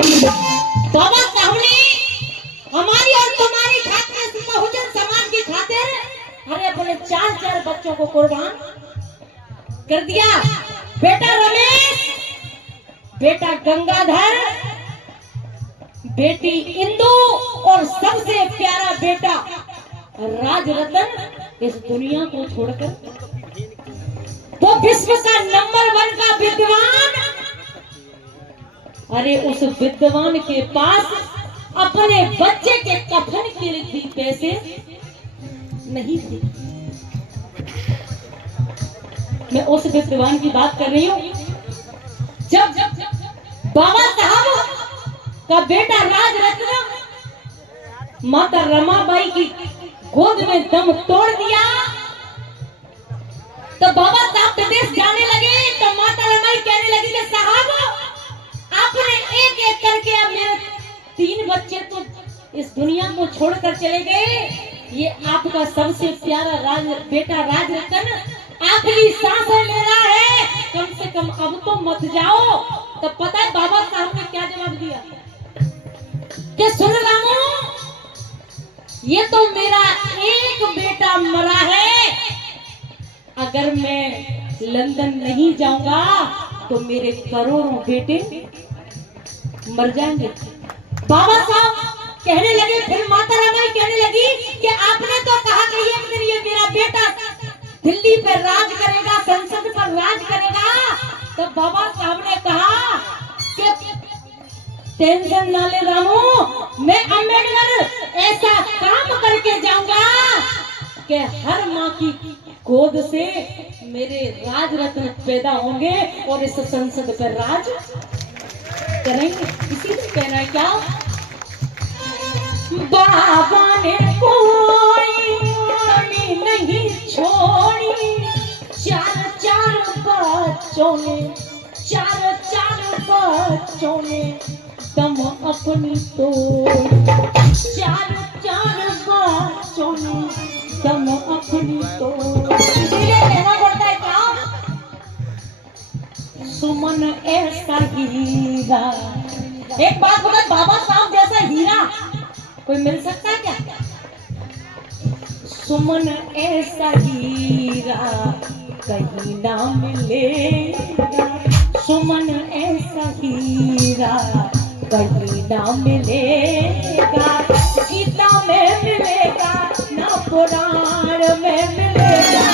बाबा साहब ने हमारी और तुम्हारी खातिर बहुजन समाज की खातिर अरे अपने 4 बच्चों को कुर्बान कर दिया। बेटा रमेश, बेटा गंगाधर, बेटी इंदु और सबसे प्यारा बेटा राजरतन इस दुनिया को छोड़कर वो विश्व का नंबर 1 का विद्वान, अरे उस विद्वान के पास अपने बच्चे के कफन के लिए भी पैसे नहीं थे। मैं उस विद्वान की बात कर रही हूं जब बाबा साहब का बेटा राजरत्न माता रमाबाई की गोद में दम तोड़ दिया तो बाबा साहब विदेश जाने लगे तो माता रमाई कहने लगी कि साहब आपने एक एक करके अब मेरे 3 बच्चे तो इस दुनिया को छोड़कर चले गए, ये आपका सबसे प्यारा बेटा राजरतन आखिरी सांसें ले रहा है, कम से कम अब तो मत जाओ। तो पता है बाबा साहब ने क्या जवाब दिया कि सुन रामू, ये तो मेरा एक बेटा मरा है, अगर मैं लंदन नहीं जाऊंगा तो मेरे करोड़ों बेटे मर जाएंगे। बाबा साहब कहने लगे, फिर माता रमाई कहने लगी कि आपने तो कहा कि एक दिन ये मेरा बेटा दिल्ली पर राज करेगा, संसद पर राज करेगा। तो बाबा साहब ने कहा कि टेंशन ना ले रामू, मैं अम्बेडकर ऐसा काम करके जाऊंगा कि हर माँ की गोद से मेरे राजरत्न पैदा होंगे और इस संसद पर राज करेंगे। इसी से कहना है क्या, बाबा ने कोई नहीं छोड़ी, 4 बच्चों ने, 4 बच्चों ने दम अपनी तोड़ी, 4 बच्चों ने दम अपनी तोड़ी। इसलिए कहना पड़ता है क्या, सुमन ऐसा हीरा। एक बात बता, बाबा साहब जैसा हीरा कोई मिल सकता है क्या? सुमन ऐसा हीरा कहीं ना मिलेगा, सुमन ऐसा हीरा कहीं ना मिलेगा, गीता में मिलेगा ना पुराण में मिलेगा।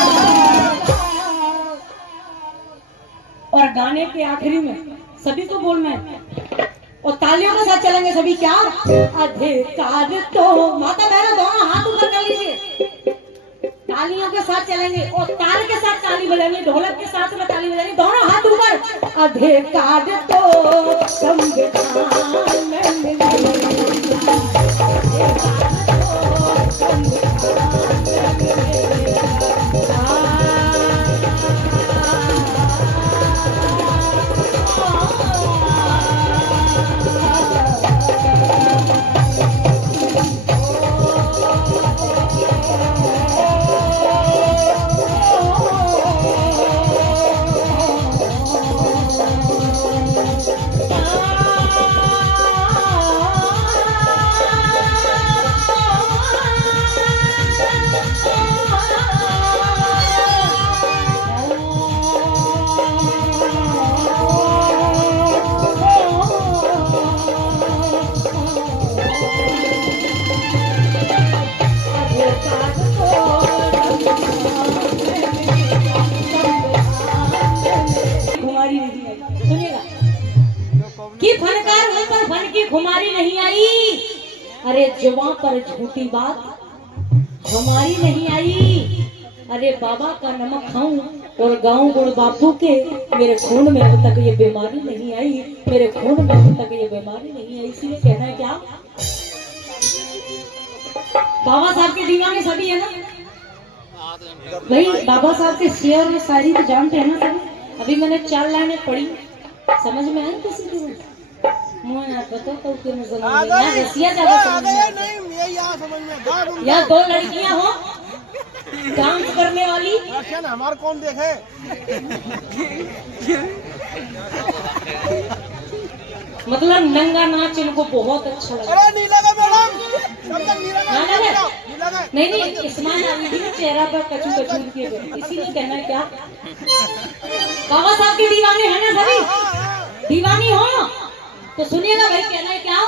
और गाने के आखिरी में सभी को बोलना है और तालियों के साथ चलेंगे सभी। क्या अधिकार तो, माता बहनों दोनों हाथ ऊपर कर लीजिए, तालियों के साथ चलेंगे और ताल के साथ ताली बजाएंगे, ढोलक के साथ में ताली बजाएंगे, दोनों हाथ ऊपर। अधिकार तो संविधान में मिलेगा, खुमारी नहीं आई, अरे जुबान पर झूठी बात हमारी नहीं आई। अरे बाबा का नमक खाऊं और गाँव गुड़ बापू के, मेरे खून में अब तक ये बीमारी नहीं आई, मेरे खून में अब तक ये बीमारी नहीं आई। इसलिए कहना है क्या, बाबा साहब के दीवाने सभी है ना भाई। बाबा साहब के शेर और शायरी तो जानते हैं ना सभी। अभी मैंने 4 लाइनें पढ़ी, समझ में आई किसी को? या 2 लड़कियां हो डांस करने वाली, हमारे कौन देखे। मतलब नंगा नाच इनको बहुत अच्छा लगा। अरे नहीं लगा मैडम, नहीं नहीं इस्माइल अली भी चेहरा पर कचू कचू किए हुए, इसीलिए कहना है क्या बाबा साहब के दीवाने हैं ना सभी, दीवानी हो तो सुनिएगा भाई कहना है क्या।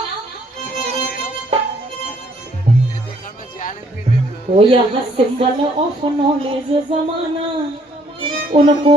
वो यहाँ सिंबल ऑफ नॉलेज जमाना उनको